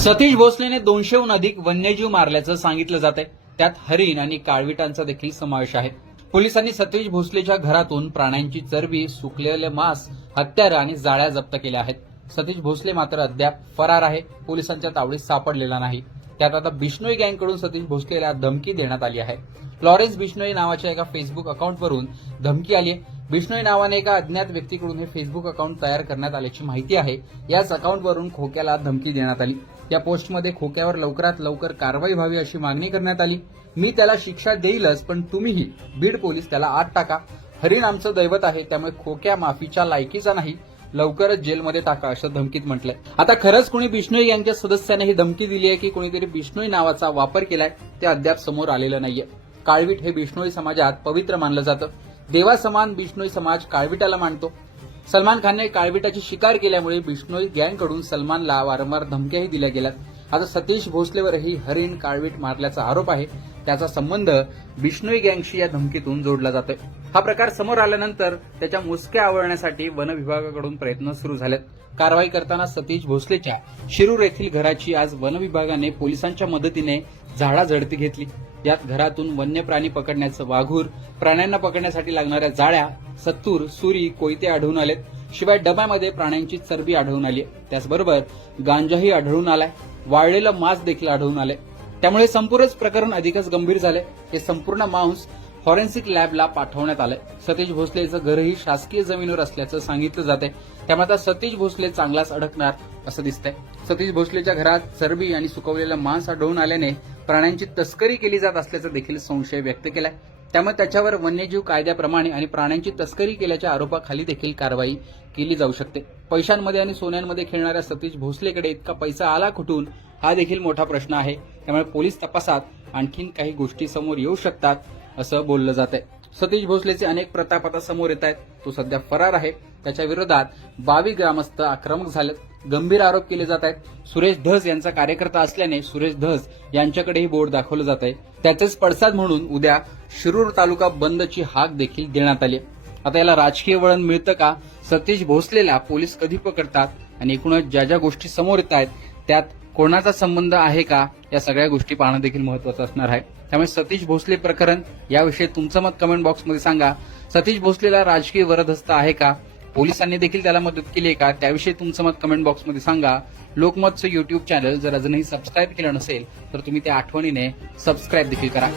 सतीश भोसलेने दोनशेहून अधिक वन्यजीव मारल्याचं सांगितलं जात आहे त्यात हरिण आणि काळविटांचा देखील समावेश आहे. पोलिसांनी सतीश भोसलेच्या घरातून प्राण्यांची चरबी सुकलेले मांस हत्यारं आणि जाळ्या जप्त केल्या आहेत. सतीश भोसले मात्र अद्याप फरार आहे. पोलिसांच्या तावडीत सापडलेला नाही. त्यात आता बिष्णोई गँगकडून सतीश भोसलेला धमकी देण्यात आली आहे. लॉरेन्स बिष्णोई नावाच्या एका फेसबुक अकाउंटवरून धमकी आली आहे. बिश्नोई नावाने एका अज्ञात व्यक्तीकडून हे फेसबुक अकाउंट तयार करण्यात आल्याची माहिती आहे. याच अकाउंटवरून खोक्याला धमकी देण्यात आली. या पोस्टमध्ये खोक्यावर लवकरात लवकर कारवाई व्हावी अशी मागणी करण्यात आली. मी त्याला शिक्षा देईलच पण तुम्हीही बीड पोलीस त्याला आत टाका. हरिण आमचं दैवत आहे त्यामुळे खोक्या माफीच्या लायकीचा नाही. लवकरच जेलमध्ये टाका असं धमकीत म्हटलंय. आता खरंच कोणी बिष्णोई यांच्या सदस्याने ही धमकी दिली आहे की कोणीतरी बिष्णोई नावाचा वापर केलाय ते अद्याप समोर आलेलं नाहीये. काळवीट हे बिष्णोई समाजात पवित्र मानलं जातं. देवासमान बिष्णोई समाज काळविटाला मानतो. सलमान खानने काळविटाची शिकार केल्यामुळे बिष्णोई गँगकडून सलमानला वारंवार धमक्याही दिल्या गेल्यात. आता सतीश भोसलेवरही हरिण काळवीट मारल्याचा आरोप आहे. त्याचा संबंध बिष्णोई गँगशी या धमकीतून जोडला जातोय. हा प्रकार समोर आल्यानंतर त्याच्या मुसक्या आवळण्यासाठी वन विभागाकडून प्रयत्न सुरू झालेत. कारवाई करताना सतीश भोसलेच्या शिरूर येथील घराची आज वन विभागाने पोलिसांच्या मदतीने झाडाझडती घेतली. यात घरातून वन्य प्राणी पकडण्याचं वाघूर प्राण्यांना पकडण्यासाठी लागणाऱ्या जाळ्या सत्तूर सुरी कोयते आढळून आलेत. शिवाय डब्यामध्ये प्राण्यांची चरबी आढळून आली आहे. त्याचबरोबर गांजाही आढळून आलाय. वाळलेलं मांस देखील आढळून आले त्यामुळे संपूर्णच प्रकरण अधिकच गंभीर झाले हे संपूर्ण मांस फॉरेन्सिक लॅबला पाठवण्यात आलंय. सतीश भोसलेचं घरही शासकीय जमिनीवर असल्याचं सांगितलं जाते त्यामुळे आता सतीश भोसले चांगलाच अडकणार असं दिसतंय. सतीश भोसलेच्या घरात चरबी आणि सुकवलेलं मांस आढळून आल्याने प्राण्यांची तस्करी केली जात असल्याचा देखील संशय व्यक्त केलाय. त्यामुळे त्याच्यावर वन्यजीव कायद्याप्रमाणे आणि प्राण्यांची तस्करी केल्याच्या आरोपाखाली देखील कारवाई केली जाऊ शकते. पैशांमध्ये आणि सोन्यांमध्ये खेळणाऱ्या सतीश भोसलेकडे इतका पैसा आला कुठून हा देखील मोठा प्रश्न आहे. त्यामुळे पोलीस तपासात आणखीन काही गोष्टी समोर येऊ शकतात असं बोललं जात आहे सतीश भोसलेचे अनेक प्रताप आता समोर येत आहेत तो सध्या फरार आहे. त्याच्या विरोधात बावी ग्रामस्थ आक्रमक झालेत. गंभीर आरोप केले जात आहेत. सुरेश धस यांचा कार्यकर्ता असल्याने सुरेश धस यांच्याकडेही बोर्ड दाखवलं जात आहे. त्याचेच पडसाद म्हणून उद्या शिरूर तालुका बंदची हाक देखील देण्यात आली आता याला राजकीय वळण मिळतं का? सतीश भोसलेला पोलीस कधी पकडतात? आणि एकूणच ज्या ज्या गोष्टी समोर येत आहेत त्यात कोणाचा संबंध आहे का? या सगळ्या गोष्टी पाहणं देखील महत्वाचं असणार आहे. त्यामुळे सतीश भोसले प्रकरण याविषयी तुमचं मत कमेंट बॉक्समध्ये सांगा. सतीश भोसलेला राजकीय वरदहस्त आहे का? पोलिसांनी देखील त्याला मदत केली आहे का? त्याविषयी तुमचं मत कमेंट बॉक्समध्ये सांगा. लोकमतचं युट्यूब चॅनल जर अजूनही सबस्क्राईब केलं नसेल तर तुम्ही त्या आठवणीने सबस्क्राईब देखील करा.